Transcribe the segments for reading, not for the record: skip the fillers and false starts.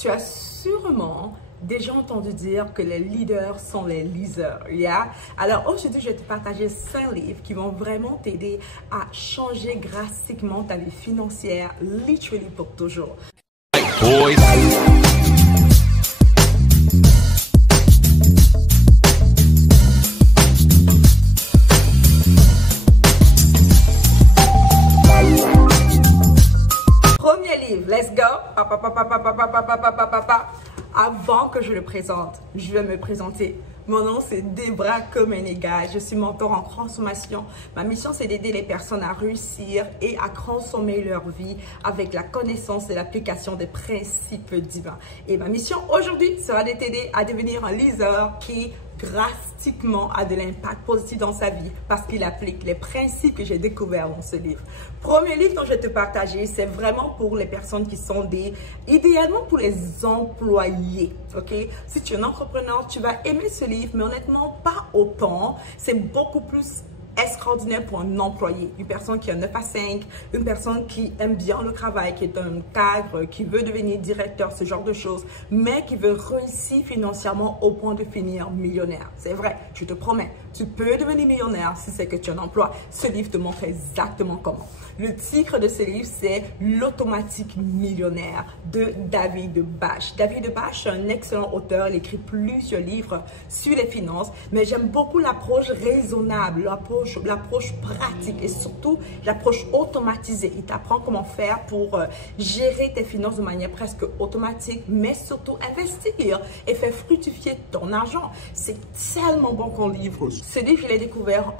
Tu as sûrement déjà entendu dire que les leaders sont les liseurs, yeah? Alors aujourd'hui, je vais te partager 5 livres qui vont vraiment t'aider à changer drastiquement ta vie financière, literally pour toujours. Premier livre, let's go! Avant que je le présente, je vais me présenter. Mon nom, c'est Debra Comenega. Je suis mentor en transformation. Ma mission, c'est d'aider les personnes à réussir et à transformer leur vie avec la connaissance et l'application des principes divins. Et ma mission aujourd'hui sera de t'aider à devenir un liseur qui drastiquement a de l'impact positif dans sa vie parce qu'il applique les principes que j'ai découverts dans ce livre. Premier livre dont je vais te partager, c'est vraiment pour les personnes qui sont idéalement pour les employés, ok? Si tu es un entrepreneur, tu vas aimer ce livre, mais honnêtement, pas autant. C'est beaucoup plus extraordinaire pour un employé, une personne qui a 9 à 5, une personne qui aime bien le travail, qui est un cadre, qui veut devenir directeur, ce genre de choses, mais qui veut réussir financièrement au point de finir millionnaire. C'est vrai, je te promets, tu peux devenir millionnaire si c'est que tu as un emploi. Ce livre te montre exactement comment. Le titre de ce livre, c'est L'automatique millionnaire de David Bach. David Bach est un excellent auteur, il écrit plusieurs livres sur les finances, mais j'aime beaucoup l'approche raisonnable, l'approche pratique et surtout l'approche automatisée. Il t'apprend comment faire pour gérer tes finances de manière presque automatique, mais surtout investir et faire fructifier ton argent. C'est tellement bon qu'on livre. Ce livre, je l'ai découvert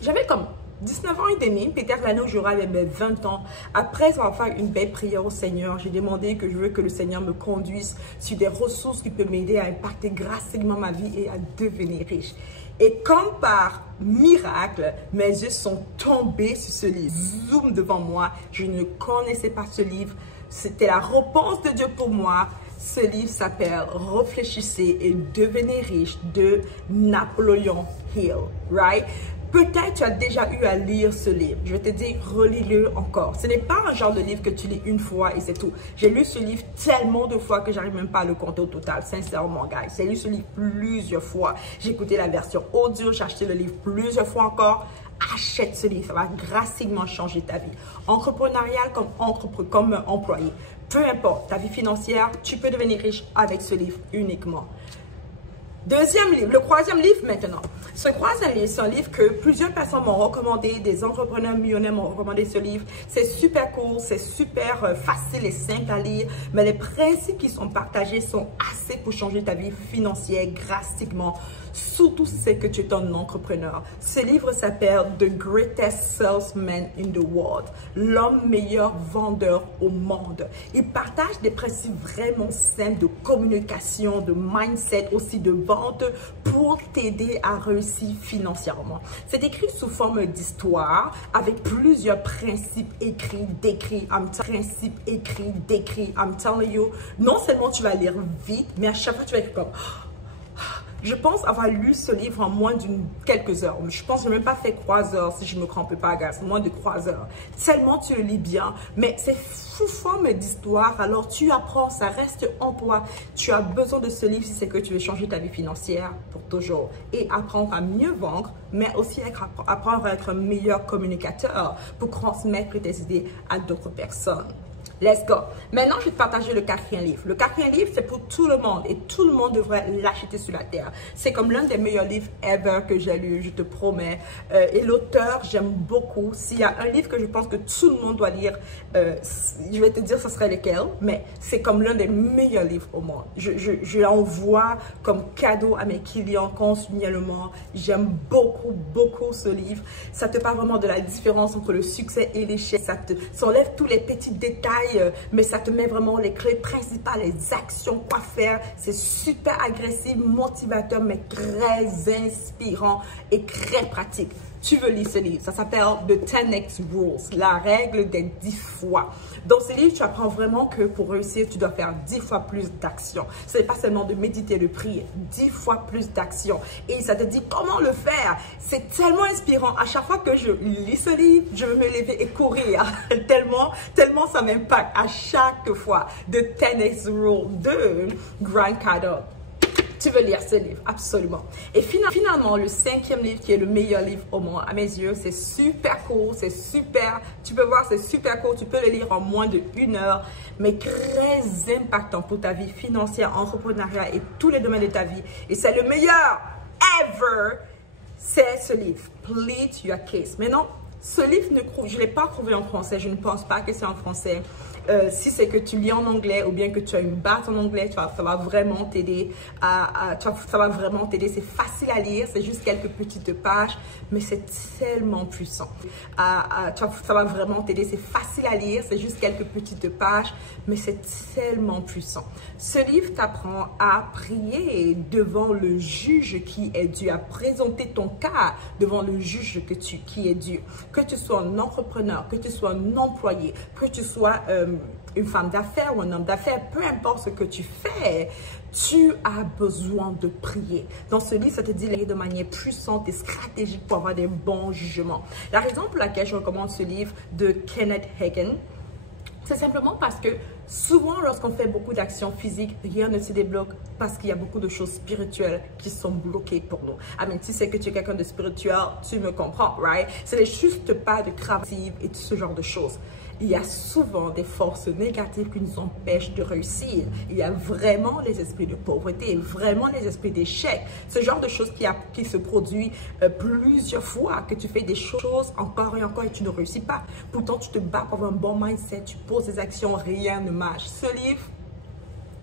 j'avais comme 19 ans et demi, peut-être l'année où j'aurai mes 20 ans. Après avoir fait une belle prière au Seigneur, j'ai demandé que je veux que le Seigneur me conduise sur des ressources qui peuvent m'aider à impacter drastiquement ma vie et à devenir riche. Et comme par miracle, mes yeux sont tombés sur ce livre. Zoom devant moi, je ne connaissais pas ce livre. C'était la réponse de Dieu pour moi. Ce livre s'appelle Réfléchissez et devenez riche de Napoleon Hill, right? Peut-être tu as déjà eu à lire ce livre. Je vais te dire, relis-le encore. Ce n'est pas un genre de livre que tu lis une fois et c'est tout. J'ai lu ce livre tellement de fois que j'arrive même pas à le compter au total. Sincèrement, guys. J'ai lu ce livre plusieurs fois. J'ai écouté la version audio. J'ai acheté le livre plusieurs fois encore. Achète ce livre. Ça va drastiquement changer ta vie. Entrepreneurial comme employé. Peu importe ta vie financière, tu peux devenir riche avec ce livre uniquement. Deuxième livre, le troisième livre maintenant. Ce troisième livre, c'est un livre que plusieurs personnes m'ont recommandé, des entrepreneurs millionnaires m'ont recommandé ce livre. C'est super court, c'est super facile et simple à lire, mais les principes qui sont partagés sont assez pour changer ta vie financière drastiquement, surtout si c'est que tu es un entrepreneur. Ce livre s'appelle The Greatest Salesman in the World, l'homme meilleur vendeur au monde. Il partage des principes vraiment simples de communication, de mindset, aussi de vente pour t'aider à réussir financièrement. C'est écrit sous forme d'histoire avec plusieurs principes écrits, décrits, principes écrits, décrits. I'm telling you, non seulement tu vas lire vite, mais à chaque fois tu vas être comme... Je pense avoir lu ce livre en moins quelques heures. Je pense que je n'ai même pas fait 3 heures si je ne me trompe pas, gars. C'est moins de 3 heures. Tellement tu le lis bien, mais c'est sous forme d'histoire. Alors tu apprends, ça reste en toi. Tu as besoin de ce livre si c'est que tu veux changer ta vie financière pour toujours. Et apprendre à mieux vendre, mais aussi apprendre à être un meilleur communicateur pour transmettre tes idées à d'autres personnes. Let's go. Maintenant, je vais te partager le 4e livre. Le 4e livre, c'est pour tout le monde et tout le monde devrait l'acheter sur la terre. C'est comme l'un des meilleurs livres ever que j'ai lu, je te promets. Et l'auteur, j'aime beaucoup. S'il y a un livre que je pense que tout le monde doit lire, je vais te dire ce serait lequel, mais c'est comme l'un des meilleurs livres au monde. Je l'envoie comme cadeau à mes clients continuellement. J'aime beaucoup, beaucoup ce livre. Ça te parle vraiment de la différence entre le succès et l'échec. Ça enlève tous les petits détails, mais ça te met vraiment les clés principales, les actions, quoi faire. C'est super agressif, motivateur, mais très inspirant et très pratique. tu veux lire ce livre. Ça s'appelle The 10X Rules, la règle des 10 fois. Dans ce livre, tu apprends vraiment que pour réussir, tu dois faire 10 fois plus d'actions. Ce n'est pas seulement de méditer, de prier, 10 fois plus d'actions. Et ça te dit comment le faire. C'est tellement inspirant. À chaque fois que je lis ce livre, je veux me lever et courir. tellement ça m'impacte à chaque fois. The 10X Rule de Grant Cardone. Tu veux lire ce livre, absolument. Et finalement, le 5e livre qui est le meilleur livre au monde, à mes yeux, c'est super court, c'est super, tu peux voir, c'est super court, tu peux le lire en moins de 1 heure, mais très impactant pour ta vie financière, entrepreneuriat et tous les domaines de ta vie. Et c'est le meilleur ever, c'est ce livre, Plead Your Case. Maintenant, ce livre, je ne l'ai pas trouvé en français, je ne pense pas que c'est en français. Si c'est que tu lis en anglais ou bien que tu as une base en anglais, ça va vraiment t'aider. Ça va vraiment t'aider. C'est facile à lire, c'est juste quelques petites pages, mais c'est tellement puissant. Ça va vraiment t'aider. C'est facile à lire, c'est juste quelques petites pages, mais c'est tellement puissant. Ce livre t'apprend à prier devant le juge qui est Dieu, à présenter ton cas devant le juge qui est Dieu. Que tu sois un entrepreneur, que tu sois un employé, que tu sois une femme d'affaires ou un homme d'affaires, peu importe ce que tu fais, tu as besoin de prier. Dans ce livre, ça te dit de manière puissante et stratégique pour avoir des bons jugements. La raison pour laquelle je recommande ce livre de Kenneth Hagin, c'est simplement parce que souvent, lorsqu'on fait beaucoup d'actions physiques, rien ne se débloque parce qu'il y a beaucoup de choses spirituelles qui sont bloquées pour nous. Si c'est que tu es quelqu'un de spirituel, tu me comprends, right? Ce n'est juste pas de créative et ce genre de choses. Il y a souvent des forces négatives qui nous empêchent de réussir. Il y a vraiment les esprits de pauvreté, vraiment les esprits d'échec. Ce genre de choses qui se produit plusieurs fois, que tu fais des choses encore et encore et tu ne réussis pas. Pourtant, tu te bats pour avoir un bon mindset, tu poses des actions, rien ne marche. Ce livre,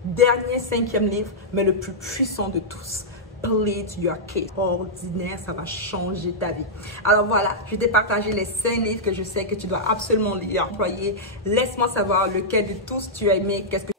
dernier 5e livre, mais le plus puissant de tous. Plead Your Case. Ordinaire, ça va changer ta vie. Alors voilà, je t'ai partagé les 5 livres que je sais que tu dois absolument lire. Laisse-moi savoir lequel de tous tu as aimé, qu'est-ce que